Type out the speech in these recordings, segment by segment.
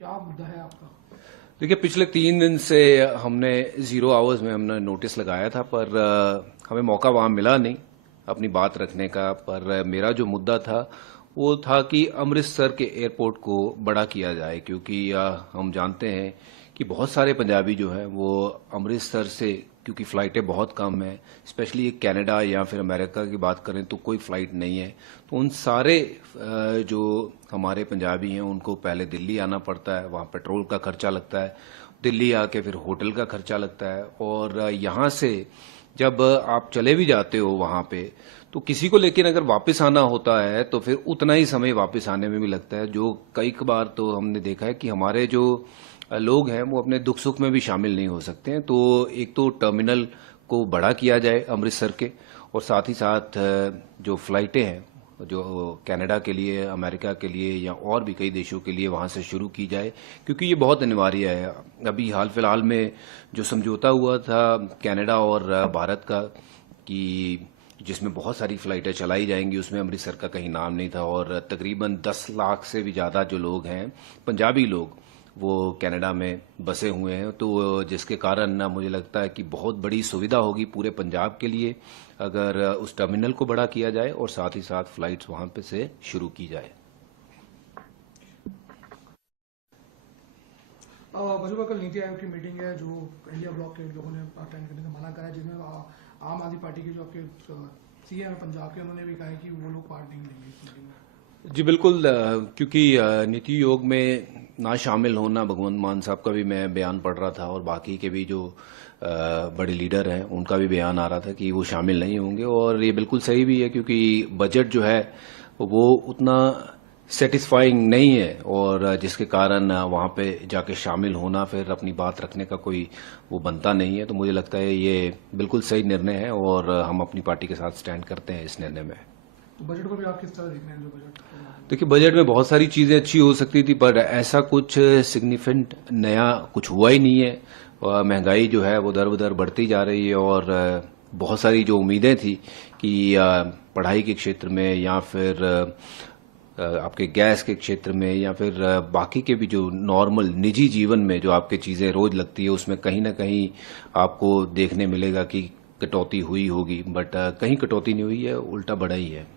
क्या मुद्दा है आपका? देखिए, पिछले 3 दिन से हमने 0 आवर्स में हमने नोटिस लगाया था, पर हमें मौका वहां मिला नहीं अपनी बात रखने का। पर मेरा जो मुद्दा था वो था कि अमृतसर के एयरपोर्ट को बड़ा किया जाए, क्योंकि हम जानते हैं कि बहुत सारे पंजाबी जो हैं वो अमृतसर से, क्योंकि फ़्लाइटें बहुत कम हैं, स्पेशली कनाडा या फिर अमेरिका की बात करें तो कोई फ़्लाइट नहीं है, तो उन सारे जो हमारे पंजाबी हैं उनको पहले दिल्ली आना पड़ता है, वहाँ पेट्रोल का खर्चा लगता है, दिल्ली आके फिर होटल का खर्चा लगता है, और यहाँ से जब आप चले भी जाते हो वहाँ पे तो किसी को लेकिन अगर वापस आना होता है तो फिर उतना ही समय वापस आने में भी लगता है। जो कई बार तो हमने देखा है कि हमारे जो लोग हैं वो अपने दुख सुख में भी शामिल नहीं हो सकते हैं। तो एक तो टर्मिनल को बड़ा किया जाए अमृतसर के, और साथ ही साथ जो फ्लाइटें हैं जो कनाडा के लिए, अमेरिका के लिए या और भी कई देशों के लिए वहां से शुरू की जाए, क्योंकि ये बहुत अनिवार्य है। अभी हाल फिलहाल में जो समझौता हुआ था कनाडा और भारत का, कि जिसमें बहुत सारी फ्लाइटें चलाई जाएंगी, उसमें अमृतसर का कहीं नाम नहीं था, और तकरीबन 10 लाख से भी ज़्यादा जो लोग हैं पंजाबी लोग वो कनाडा में बसे हुए हैं। तो जिसके कारण ना मुझे लगता है कि बहुत बड़ी सुविधा होगी पूरे पंजाब के लिए अगर उस टर्मिनल को बड़ा किया जाए और साथ ही साथ फ्लाइट्स वहां पे से शुरू की जाए। भाजपा कल नीति आयोग की मीटिंग है जो इंडिया ब्लॉक के लोगों ने अटेंड करने का मना करा है, जिसमें आम आदमी पार्टी के जो आपके सीएम है पंजाब के, उन्होंने भी कहा है कि वो लोग पार्ट नहीं लेंगे इस मीटिंग में। जी बिल्कुल, क्योंकि नीति योग में ना शामिल होना, भगवंत मान साहब का भी मैं बयान पढ़ रहा था और बाकी के भी जो बड़े लीडर हैं उनका भी बयान आ रहा था कि वो शामिल नहीं होंगे, और ये बिल्कुल सही भी है क्योंकि बजट जो है वो उतना सेटिस्फाइंग नहीं है, और जिसके कारण वहाँ पे जाके शामिल होना, फिर अपनी बात रखने का कोई वो बनता नहीं है। तो मुझे लगता है ये बिल्कुल सही निर्णय है और हम अपनी पार्टी के साथ स्टैंड करते हैं इस निर्णय में। तो बजट को भी आप किस तरह देख रहे हैं? जो बजट देखिए, बजट में बहुत सारी चीजें अच्छी हो सकती थी, पर ऐसा कुछ सिग्निफिकेंट नया कुछ हुआ ही नहीं है। महंगाई जो है वो दर बदर बढ़ती जा रही है, और बहुत सारी जो उम्मीदें थी कि पढ़ाई के क्षेत्र में या फिर आपके गैस के क्षेत्र में या फिर बाकी के भी जो नॉर्मल निजी जीवन में जो आपके चीजें रोज लगती है, उसमें कहीं ना कहीं आपको देखने मिलेगा कि कटौती हुई होगी, बट कहीं कटौती नहीं हुई है, उल्टा बढ़ा ही है।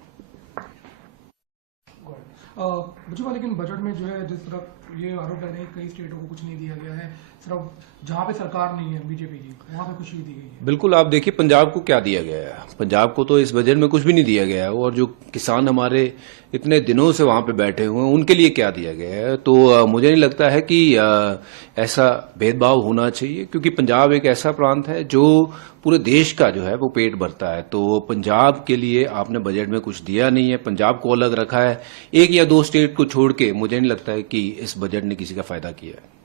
भाजपा लेकिन बजट में जो है जिस तरह ये आरोप है, कई स्टेटों को कुछ नहीं दिया गया है, सिर्फ जहां पे सरकार नहीं है बीजेपी की वहां पे कुछ ही दी गई है। बिल्कुल, आप देखिए पंजाब को क्या दिया गया है। पंजाब को तो इस बजट में कुछ भी नहीं दिया गया है, और जो किसान हमारे इतने दिनों से वहां पे बैठे हुए हैं उनके लिए क्या दिया गया है। तो मुझे नहीं लगता है कि ऐसा भेदभाव होना चाहिए, क्योंकि पंजाब एक ऐसा प्रांत है जो पूरे देश का जो है वो पेट भरता है। तो पंजाब के लिए आपने बजट में कुछ दिया नहीं है, पंजाब को अलग रखा है, एक या दो स्टेट को छोड़ के। मुझे नहीं लगता है कि इस बजट ने किसी का फायदा किया है।